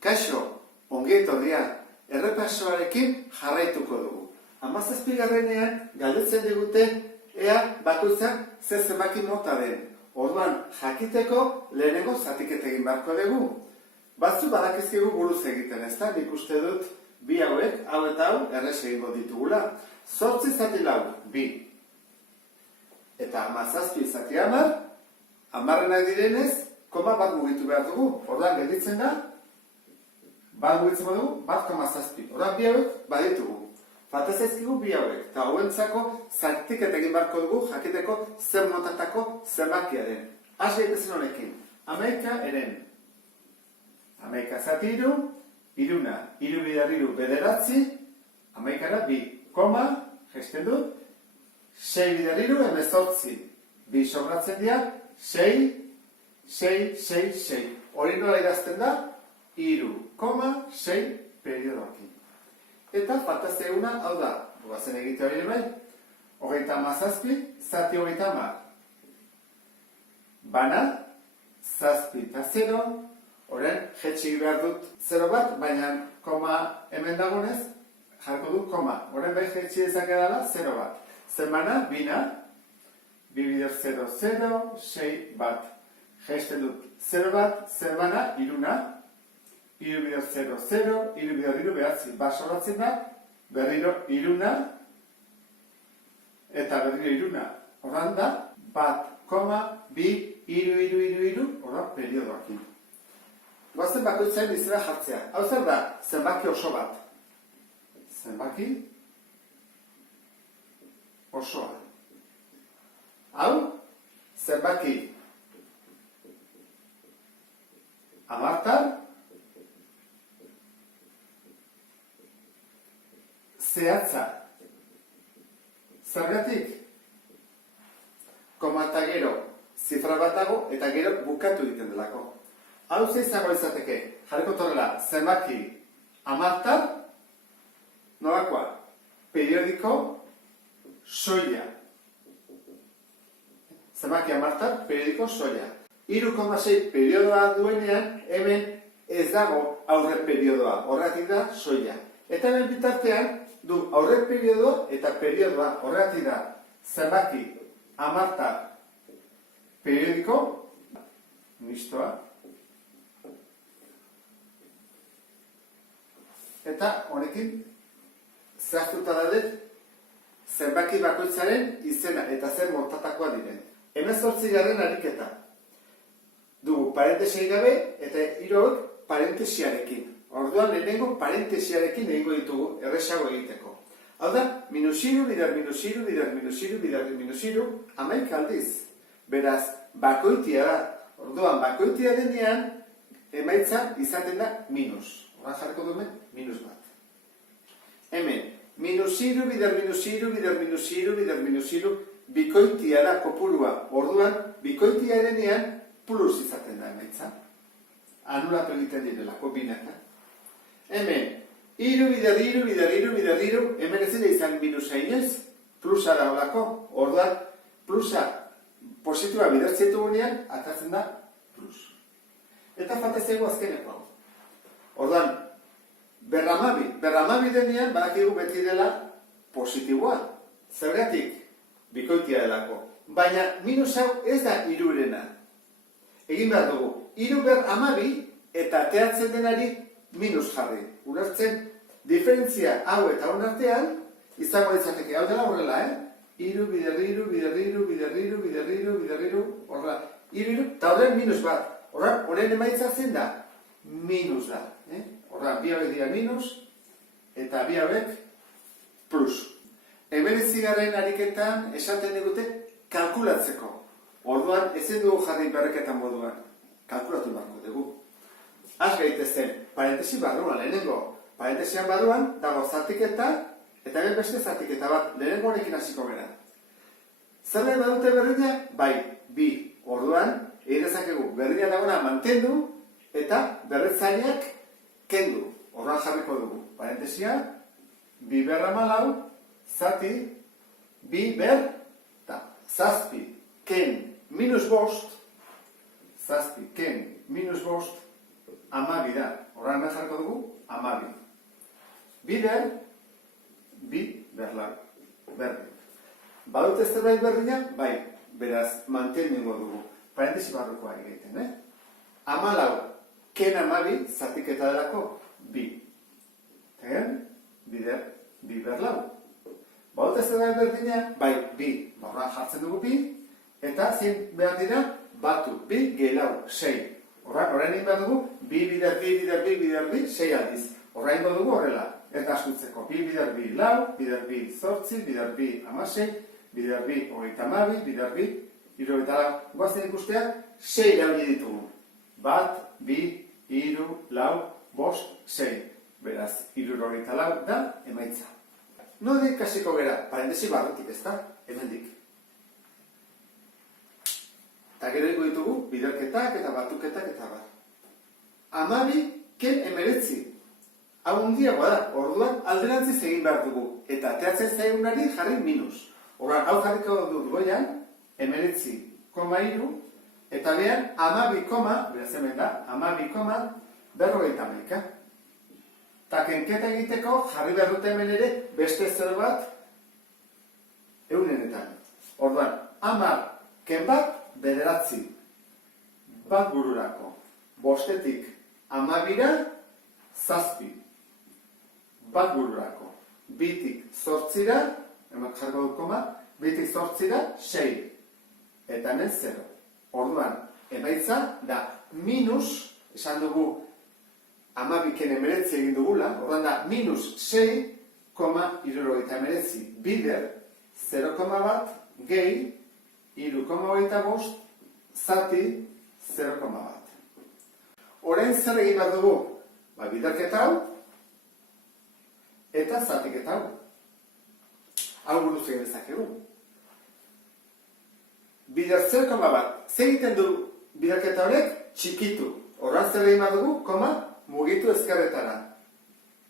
Kaixo, ongi etorria, errepasoarekin jarraituko dugu. 17. galdetzen digute ea bakoitzak zer zenbaki mota den. Orduan jakiteko lehenengo zatiketa egin beharko dugu. Batzu badakizkigu buruz egiten, ezta? Nik uste dut bi hauek, hau eta hau, errez egingo ditugula. 8 zati lau, 2. Eta 17 zati 10, 10renak direnez, koma bat mugitu behar dugu. Orduan gelditzen da, bat mugitzen dugu, 1,7. Orduan bi hauek baditugu. Falta zaizkigu bi hauek, eta hauentzako zatiketa egin beharko dugu jakiteko zer motatako zenbakiaren. Hasi gaitezen honekin. 11 eren. 11 zati 3, 3 bider 3 bederatzi, 11ra 2, koma, gesten dut, 6 bider 3 18. 2 sobratzen dira, 6, 6, 6, 6. Hori nola idazten da, 3, 6 periodoakin. Eta falta zeuguna, hau da, guazen egite hori bai, 37, zati 30. Bana, 7 eta 0, horren jetxik behar dut 0 bat, baina koma hemen dagonez, jarko dut koma. Horren bai jetxik dezakedala 0 bat. Zenbana, bina, 2 bider 0, 0, 6 bat. Jesten dut 0 bat, zenbana, iruna, 3 bider 0, 0, 3 bider 3 behatzi. Basoratzen da, berriro iruna, eta berriro iruna. Horran da, 1,2, 3, horran periodoakin. Goazen bakoitzaren izena jartzea. Hau zer da, zenbaki oso bat. Zenbaki osoa. Hau, zenbaki hamartar, zehatza. Zergatik? Koma eta gero zifra bat dago eta gero bukatu egiten delako. Hau ze izango izateke, jarriko torrela, zenbaki hamartar, nolakoa, periodiko soila. Zenbaki hamartar, periodiko soila. 3,6 periodoa duenean, hemen ez dago aurre periodoa, horretik da soila. Eta hemen bitartean, du aurre periodoa eta periodoa, horretik da zenbaki hamartar, periodiko, mistoa. Eta honekin zehaztuta daude zenbaki bakoitzaren izena eta zer motatakoa diren. 18. ariketa. Dugu parentesiak gabe eta hiruak parentesiarekin. Orduan lehenengo parentesiarekin egingo ditugu erresago egiteko. Hau da, -3 bider -3 bider -3 bider -3 11 aldiz. Beraz, bakoitia da. Orduan, bakoitia denean emaitza izaten da minus. Horra jarriko dumen, minus bat. Hemen, -3 bider -3 bider -3 bider -3 bikoitia da kopurua. Orduan, bikoitia denean plus izaten da emaitza. Anulatu egiten direlako binaka. Hemen, 3 bider 3 bider 3 bider 3, hemen ez dira izan minusa inoiz, plusa da olako. Orduan, plusa positiboa bidertzietu gunean, atatzen da plus. Eta falta zego azkeneko hau. Orduan, berramabi denean, badakigu beti dela positiboa. Zergatik, bikoitia delako. Baina, minus hau ez da 3rena. Egin behar dugu, 3 ber 12 eta ateatzen denari minus jarri. Ulertzen, diferentzia hau eta hon artean, izango ditzateke, hau dela horrela, 3 bider 3 bider 3 bider 3 bider 3 bider 3, horrela, 3, eta horren minus bat. Horren emaitza zen da, minus da. Horra, bi hauek dira minus, eta bi hauek plus. 19. ariketan esaten digute kalkulatzeko. Orduan, ezin dugu jarri berreketan moduan. Kalkulatu beharko dugu. Az gaitezen, parentesi barruan, lehenengo. Parentesian barruan, dago zatiketa, eta hemen beste zatiketa bat, lehenengo honekin hasiko gara. Zer nahi badute berdina? Bai, bi. Orduan, egin dezakegu berdina dagoena mantendu, eta berretzaileak kendu. Horran jarriko dugu. Parentesia, 2 ber 14, zati, 2 ber, eta zazpi, ken, -5, zazpi, ken, -5, 12 da. Horren hemen jarriko dugu 12. Bider, bi berlar, berdin. Badut ez zerbait berdina? Bai, beraz, mantenengo dugu. Parentesi barrukoa egiten, 14, ken 12, zatiketa delako, bi. Tegen, bider, bi berlau. Badut ez zerbait berdina? Bai, bi. Horren jartzen dugu bi, eta zein behar dira? Batu, bi, gehiago, 6. Horrein egin behar dugu, bi bider, bi, 6 aldiz. Horrein dugu horrela, ez askutzeko. Bi bider, bi, lau, bider, bi, 8, bider, bi, 16, bider, bi, 32, bider, bi, 74. Guazen ikustea, 6 erabili ditugu. Bat, bi, 3, lau, 5, 6. Beraz, 74 da, emaitza. Nondik kasiko gera, parentesi barrutik ez da, hemendik. Eta gero ego ditugu, biderketak eta batuketak eta bar. 12, ken 19. Hau hundiagoa da, orduan alderantziz egin behar dugu. Eta teatzen zaigunari jarri minus. Horran, hau jarriko dut goian, 19,3, eta behan 12, beraz hemen da, 12,51. Eta kenketa egiteko jarri behar dute hemen ere beste zer bat eunenetan. Orduan, 10, ken bat, 9, bat bururako. Bostetik 12ra, 7, bat bururako. Bitik 8ra, hemen jarko dut koma, bitik 8ra, 6. Eta hemen 0. Orduan, emaitza da minus, esan dugu 12ken 19 egin dugula, orduan da minus 6,79 bider 0,1 gehi 3,25 zati 0,1. Orain zer egin bat dugu? Biderketa hau eta zatiketa hau. Hau buruz egin dezakegu. Bider 0,1. Zer egiten du biderketa horrek? Txikitu. Horran zer egin bat dugu? Koma mugitu ezkerretara.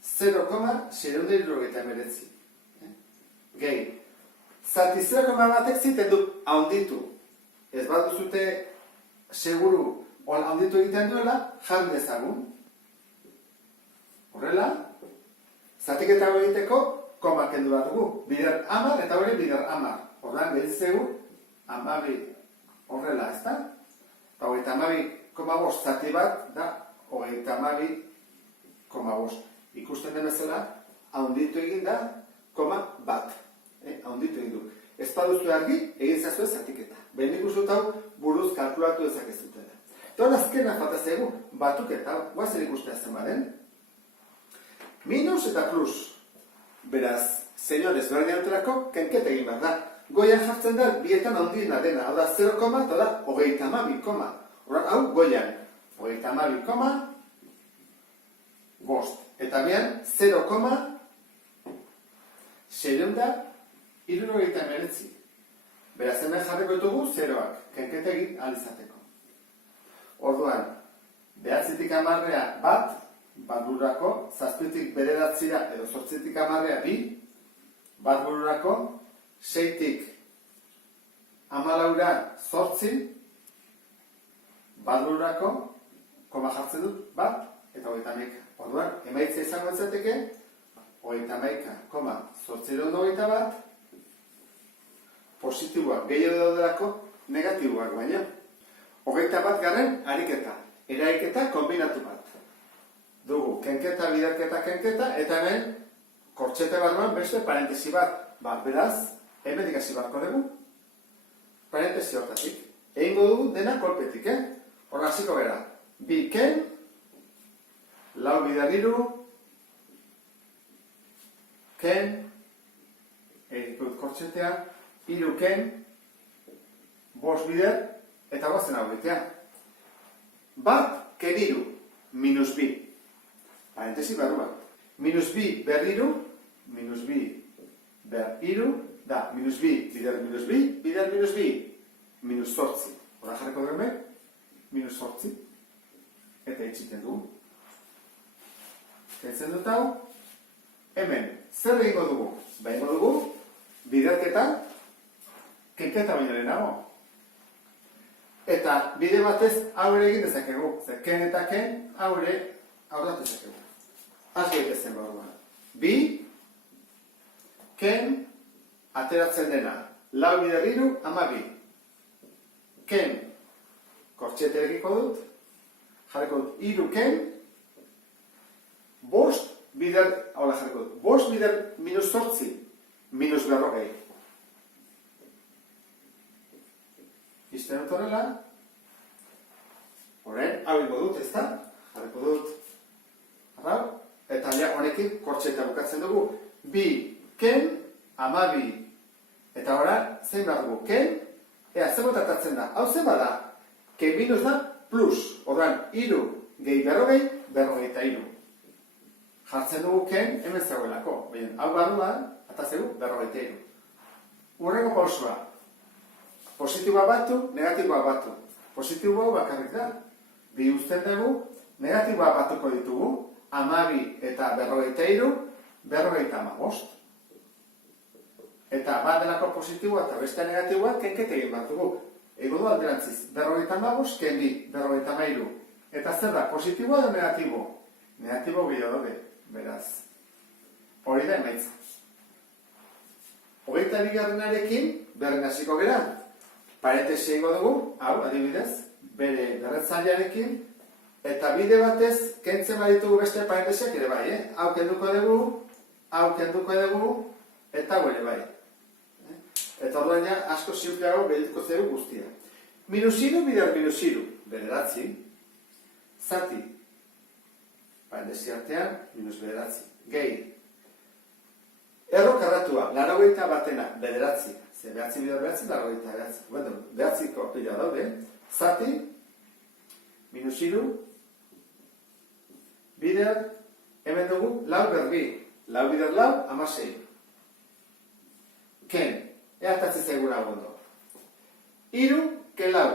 0,679. Gehi. Zati 0,1ek ziten du haunditu. Ez bat duzute seguru haunditu egiten duela, jarri dezagun. Horrela, zatiketa hau egiteko, koma kendu bat dugu. Bider 10 eta hori bider 10. Horren gehitzegu, 12 horrela, ez da? Eta 12,5 zati bat da 32,5. Ikusten den bezala, haunditu egin da, koma bat. Haunditu egin du. Ez baduzu argi, egin zazue zatiketa. Behin ikusut hau, buruz kalkulatu ezakezutela. Eta azkena fatazegu, batuketa, guazen ikustea zen baden. Minus eta plus. Beraz, senyores, berdin auterako, kenketa egin behar da. Goian jartzen da, bietan handiena dena. Hau da, 0, eta da, 32, Horan, hau, goian. 32, bost. Eta behan, 0,679. Beraz, hemen jarriko ditugu, 0ak. Kenketa egin alizateko. Orduan, 9tik 10 bat, bat bururako, 7tik 9 edo 8tik 10 2, bat bururako, 6tik 14 8, bat bururako, koma jartzen dut, bat, eta 31. Orduan, emaitza izango etzateke, 31,821 bat, positiboak gehiago daudelako, negatiboak baina. 21 garen ariketa, eraiketa kombinatu bat. Dugu, kenketa, biderketa, kenketa, eta hemen, kortxete barruan beste parentesi bat. Beraz, hemen ikasi barko dugu. Parentesi hortatik. Egingo dugu dena kolpetik, Horra hasiko gara. 2 ken, lau bider 3, ken, egitut kortxetea, 3 ken, 5 bider, eta guazen hau egitea. Bat, ken 3, minus 2. Parentesi barruan. Minus 2 ber 3, minus 2 ber 3, da, minus 2 bider minus 2, bider minus 2, minus 8. Hora jarriko dugu, minus 8. Eta itxiten dugu. Kentzen dut hau, hemen, zer egingo dugu? Egingo dugu, biderketa, kenketa baino lehenago. Eta bide batez hau ere egin dezakegu. Zer, ken eta ken hau ere aurratu dezakegu. Az gaitezen orduan. Bi, ken ateratzen dena. Lau bider hiru, 12. Ken kortxeterekiko dut. Jarriko dut hiru ken. Bost bider, hola jarriko dut. Bost bider minus 8, minus 40. Izten dut horrela. Horren, hau ingo dut, ezta? Jarriko dut. Arrau. Eta ja, honekin kortxeta bukatzen dugu. Bi, ken, 12. Eta ora, zein behar dugu? Ken, zer botatzen da? Hau zen bada? Ken minus da, plus. Horren, iru, gehi 40, 43. Jartzen dugu ken, hemen zegoelako. Baina, hau barruan, eta zegu, 43. Urrengo pausua. Positiboa batu, negatiboa batu. Positiboa bakarrik da. Bi uzten dugu, negatiboa batuko ditugu. 12 eta 43, 55. Eta bat delako positiboa eta beste negatiboa kenkete egin bat dugu. Ego du alderantziz, 55, ken bi, 53. Eta zer da, positiboa edo negatibo? Negatibo gehiago dobe, beraz. Hori da emaitza. 22. Berren hasiko gera. Parentesi egingo dugu, hau, adibidez, bere berretzailearekin, eta bide batez, kentzen baditugu beste parentesiak ere bai, hau kenduko dugu, eta hau ere bai. Eta orduan ja, asko simpliago geldituko zegu guztia. Minusiru bider minusiru, bederatzi, zati, parentesi artean, minus bederatzi, gehi. Erro karratua, 81 bederatzi, ze behatzi bider behatzi, 89, bueno, behatziko pila daude, zati, minusiru, bider, hemen dugu, lau berbi, lau bider lau, 16. Ken, eatatzen zaiguna gondo. Iru, ken lau,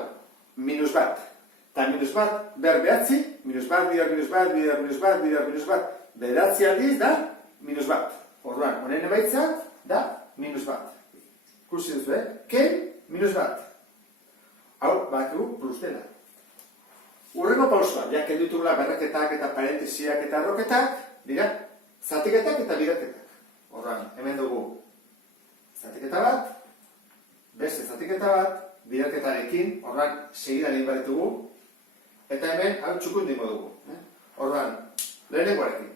minus bat. Ta minus bat, ber behatzi, minus bat, bider, minus bat, bider, minus bat, bider, minus bat. Bederatzi aldiz da, minus bat. Orduan, honen emaitza da, minus bat. Kursi duzu, ken, minus bat. Hau, bakigu, plus dela. Urrengo pausua, ja kendutugula berreketak eta parentesiak eta erroketak, dira, zatiketak eta biderketak. Orduan, hemen dugu zatiketa bat, beste zatiketa bat, biderketarekin, orduan, segidan egin baditugu, eta hemen, hau txukun dingo dugu. Orduan, lehenengoarekin.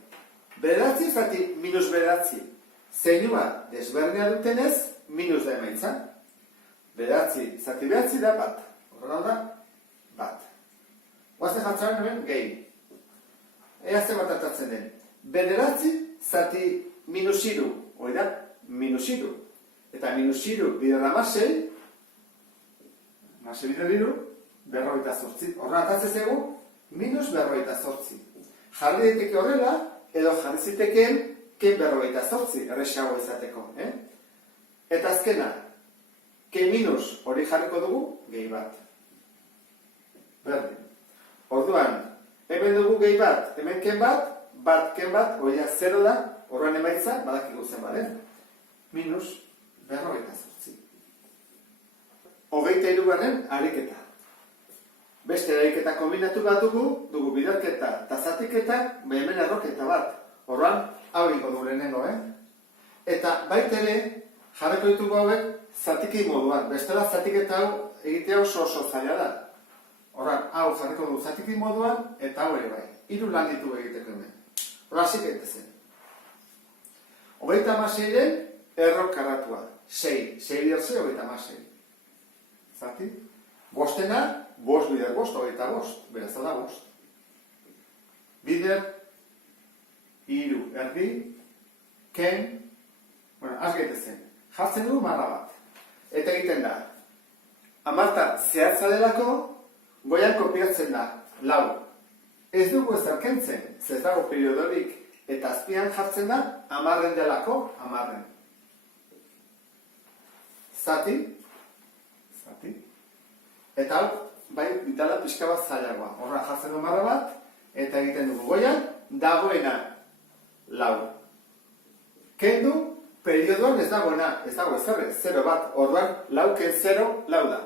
Bederatzi zati minus bederatzi, zeinua desberdina dutenez, minus da emaitza. Bederatzi zati behatzi da bat. Horren da, bat. Guazte jantzaren hemen, gehi. Ea ze bat atatzen den. Bederatzi zati minusiru, hori da, minusiru. Eta minusiru bider amasei, amasei bider iru, 48. Horren atatzen zegu, minus 48. Jarri daiteke horrela, edo jarri zitekeen, ken 48, erresago izateko. Eta azkena, ken minus hori jarriko dugu, gehi bat. Berdin. Orduan, hemen dugu gehi bat, hemen ken bat, bat ken bat, hori da 0 da, horren emaitza, badakiko zen baren. Minus 48. 23. Ariketa. Beste ariketa kombinatu bat dugu biderketa eta zatiketa, hemen erroketa bat. Horren, hau egingo du lehenengo, Eta baita ere, jarriko ditugu hauek zatiki moduan. Bestela zatiketa hau egitea oso zaila da. Horren, hau jarriko du zatiki moduan, eta hau ere bai. 3 lan ditugu egiteko hemen. Horra, zik egitezen. 36. Errok karratua. 6 bider 6, 36. Zati? Bostena, bost bider bost, 25. Beraz da bost. Bider, iru, erdi, ken, bueno, az gaitezen. Jartzen dugu marra bat. Eta egiten da. Amarta zehatza delako, goian kopiatzen da, lau. Ez dugu ezer kentzen, ez dago periodorik, eta azpian jartzen da, amarren delako, amarren. Zati, eta hau, bai, bitala pixka bat zailagoa. Horra jartzen du marra bat, eta egiten dugu goian, dagoena, lau. Kendu, periodoan ez dagoena, ez dago ezerre, 0 bat, orduan, lau ken 0, lau da.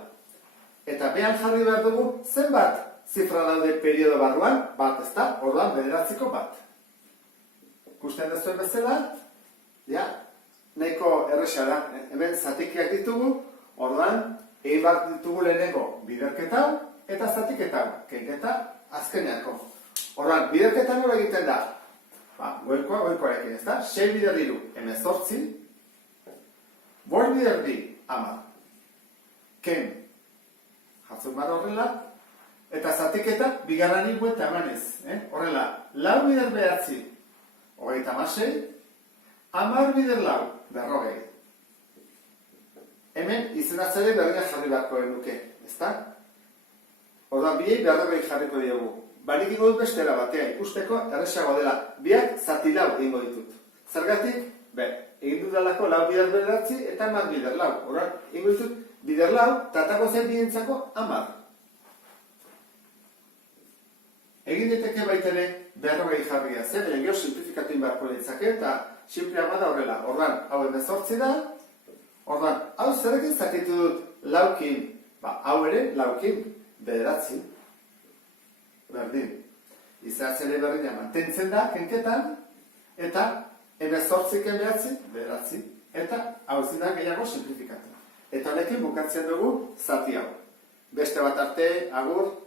Eta behan jarri behar dugu zenbat zifra daude periodo barruan, bat ez da, orduan bederatziko bat. Ikusten duzuen bezala, ja, nahiko erresa da. Hemen zatikiak ditugu, orduan, egin bat ditugu lehenengo biderketa eta zatiketa, kenketa azkeneako. Orduan, biderketa nola egiten da? Goikoarekin ez da, 6 bider 3, 18, 5 bider 2, 10. Ken, jatzun bar horrela, eta zatiketa bigarrani buelta emanez. Horrela, 4 bider 9, 36, 10 bider 4, 40. Hemen izenatzele berdina jarri beharko genuke, ezta? Orduan, biei 40 jarriko diogu. Barik ingo dut bestela batea, ikusteko erresago dela. Biak zati 4 ingo ditut. Zergatik? Egin dudalako 4 bider 9 eta 10 bider 4. Orduan, ingo ditut bider 4, tatako zen bientzako 10. Egin diteke baitere 40 jarria zen, baina gero simplifikatu inbarko ditzake eta sinpleagoa da horrela. Orduan, hau 18 da. Orduan, hau zerekin zakitu dut 4kin. Hau ere 4kin, 9. Berdin. Izatzele berdina mantentzen da, kenketan, eta 18ken 9, eta hau zina gehiago simplifikatu. Eta honekin bukatzen dugu zati hau. Beste bat arte, agur.